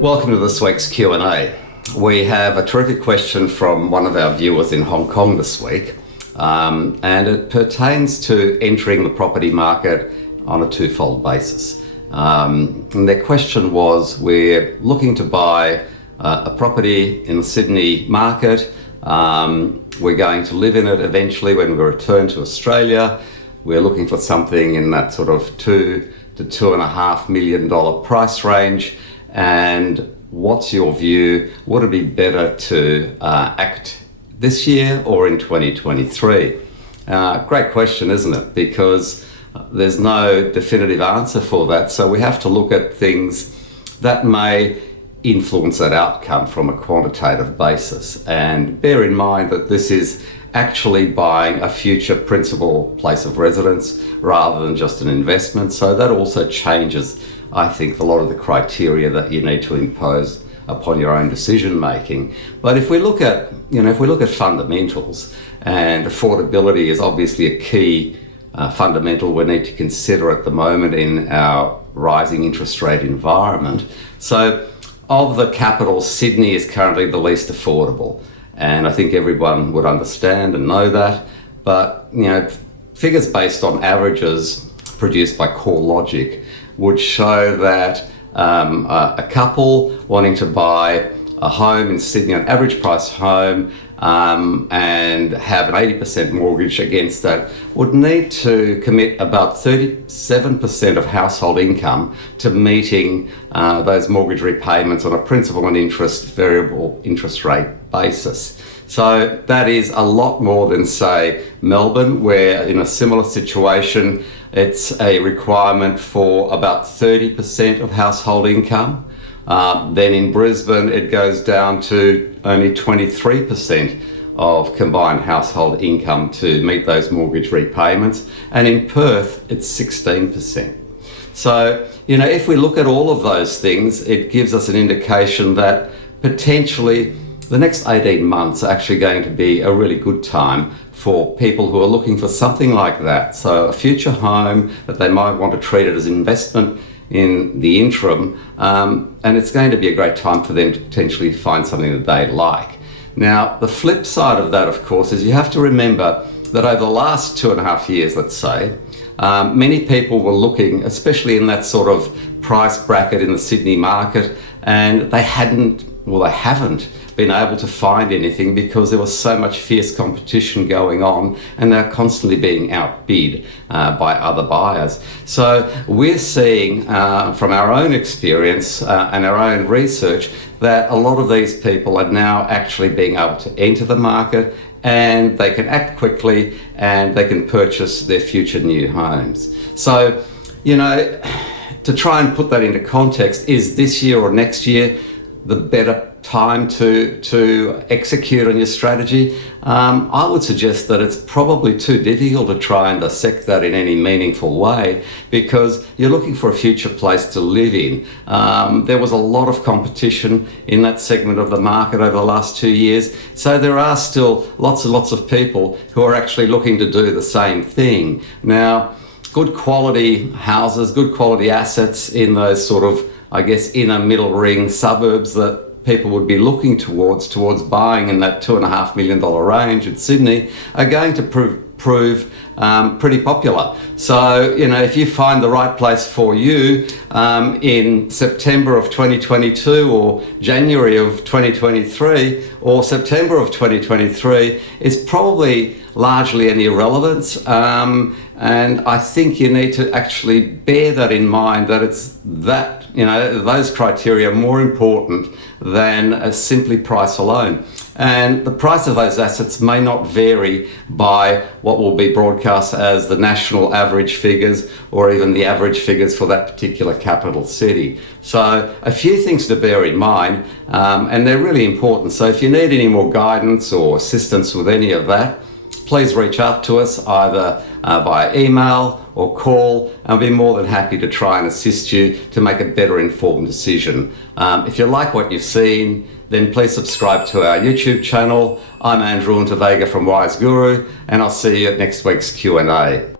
Welcome to this week's Q&A. We have a terrific question from one of our viewers in Hong Kong this week, and it pertains to entering the property market on a twofold basis. And their question was, we're looking to buy a property in the Sydney market. We're going to live in it eventually when we return to Australia. We're looking for something in that sort of $2 to $2.5 million price range. And what's your view? Would it be better to act this year or in 2023? Great question, isn't it? Because there's no definitive answer for that. So we have to look at things that may influence that outcome from a quantitative basis. And bear in mind that this is actually buying a future principal place of residence rather than just an investment. So that also changes, I think, a lot of the criteria that you need to impose upon your own decision making. But if we look at, fundamentals, and affordability is obviously a key fundamental we need to consider at the moment in our rising interest rate environment. So of the capitals, Sydney is currently the least affordable. And I think everyone would understand and know that. But, figures based on averages produced by CoreLogic would show that a couple wanting to buy a home in Sydney, an average price home, and have an 80% mortgage against that, would need to commit about 37% of household income to meeting those mortgage repayments on a principal and interest variable interest rate basis. So that is a lot more than, say, Melbourne, where in a similar situation, it's a requirement for about 30% of household income. Then in Brisbane, it goes down to only 23% of combined household income to meet those mortgage repayments. And in Perth, it's 16%. So, if we look at all of those things, it gives us an indication that potentially the next 18 months are actually going to be a really good time for people who are looking for something like that. So a future home that they might want to treat it as investment in the interim, and it's going to be a great time for them to potentially find something that they like. Now, the flip side of that, of course, is you have to remember that over the last 2.5 years, let's say, many people were looking, especially in that sort of price bracket in the Sydney market, and they haven't been able to find anything because there was so much fierce competition going on, and they're constantly being outbid by other buyers. So we're seeing from our own experience and our own research that a lot of these people are now actually being able to enter the market, and they can act quickly and they can purchase their future new homes. So, to try and put that into context, is this year or next year the better time to execute on your strategy? I would suggest that it's probably too difficult to try and dissect that in any meaningful way, because you're looking for a future place to live in. There was a lot of competition in that segment of the market over the last 2 years, so there are still lots and lots of people who are actually looking to do the same thing. Now, good quality houses, good quality assets in those sort of, inner middle ring suburbs that people would be looking towards buying in that $2.5 million range in Sydney are going to prove pretty popular. So, if you find the right place for you in September of 2022 or January of 2023 or September of 2023, is probably largely an irrelevance. And I think you need to actually bear that in mind, that it's that, those criteria are more important than simply price alone. And the price of those assets may not vary by what will be broadcast as the national average figures or even the average figures for that particular capital city. So a few things to bear in mind, and they're really important. So if you need any more guidance or assistance with any of that, please reach out to us either via email or call, and I'll be more than happy to try and assist you to make a better informed decision. If you like what you've seen, then please subscribe to our YouTube channel. I'm Andrew Unterweger from Wise Guru, and I'll see you at next week's Q&A.